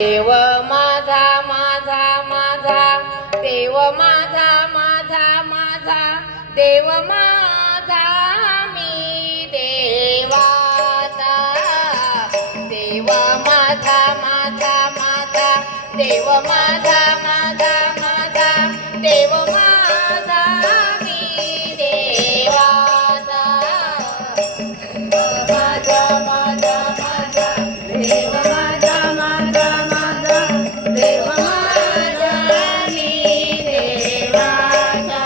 देव माझा माझा माझा देव माझा माझा माझा देव माझा मी देवाचा देव माझा माझा माझा देव माझा माझा माझा देव माझा मी देवाचा माझा माझा माझा देव माझा माझा माझा देव माझा मी देवाचा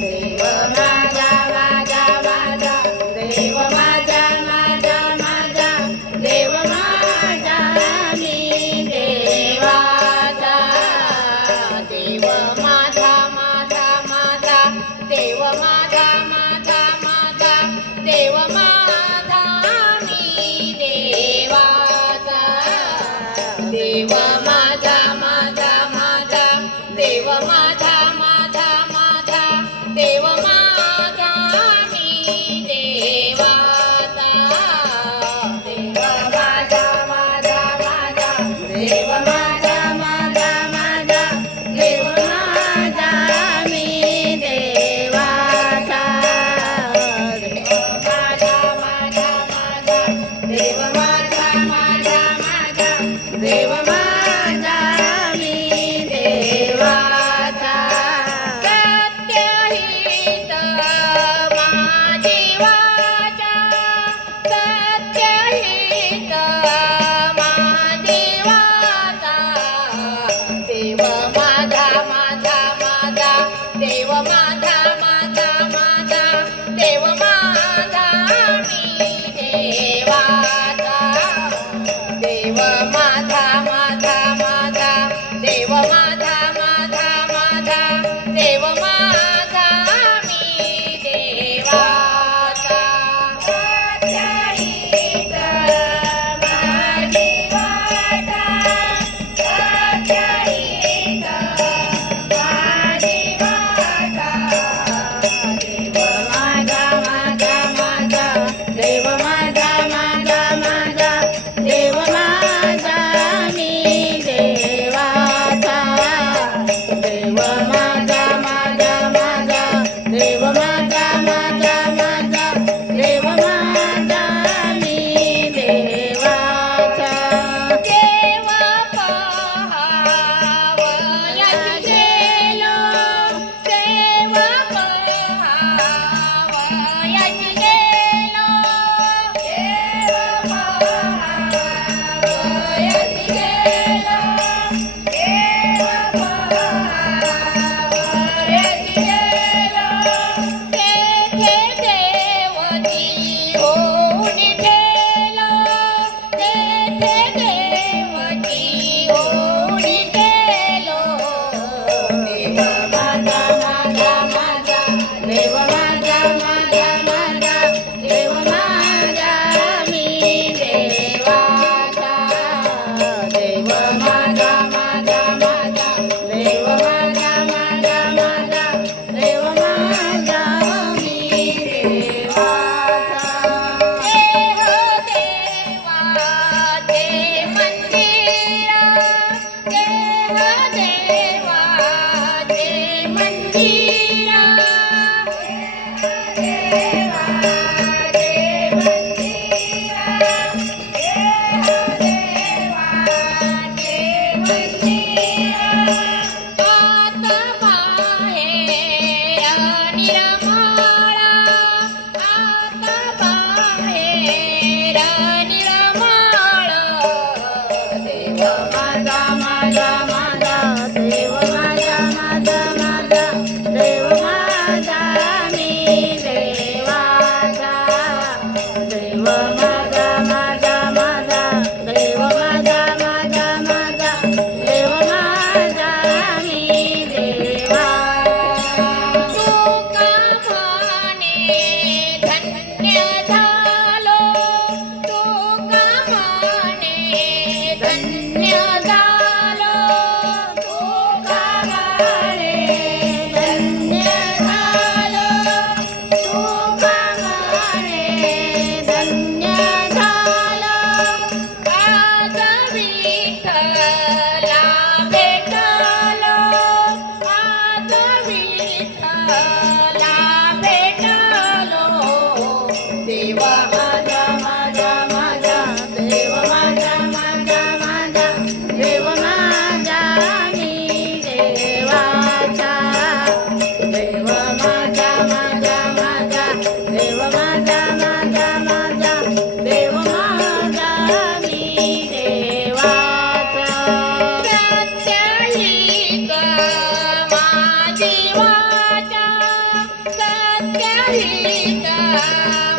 देव माझा माझा माझा देव माझा माझा माझा देव माझा मी देवाचा देव माझा माझा माझा देव माझा माझा माझा देव माझा मी देवाचा देव माझा माझा माझा देव माझा माझा माझा देव माझा मी देवाचा देव माझा माझा माझा देव माझा माझा माझा देव माझा मी देवाचा देव माझा माझा माझा देव माझा माझा माझा देव माझा मी देवाचा सत्यहित माझी वाचा सत्यहित माझी वाचा देव माझा माझा माझा देव माझा माझा माझा देव माझा मी देवाचा देव माझा माझा माझा देव माझा माझा माझा देव माझा मी देवाचा सत्यहित माझी वाचा सत्यहित माझी वाचा देव माझा माझा माझा देव माझा माझा माझा देव माझा मी देवाचा देव माझा माझा माझा देव माझा माझा माझा देव माझा मी देवाचा देव पहावयाची गेलो देव पहावयाची गेलो देव पहावयाची गेलो देव पहावयाची गेलो तेथे देवती होऊन गेलो तेथे देवती होऊन गेलो देव माझा माझा माझा देव माझा माझा माझा देव माझा मी देवाचा देव माझा माझा माझा देव माझा माझा माझा देव माझा मी देवाचा देह देवाचे मंदिर देह देवाचे मंदिर देवाचे मंदिर देह देवाचे मंदिर आत बाहेर निर्मळ आत बाहेर निर्मळ देव माझा माझा माझा देव माझा माझा माझा देव माझा मी देवाचा देव माझा माझा माझा देव माझा माझा माझा देव माझा माझा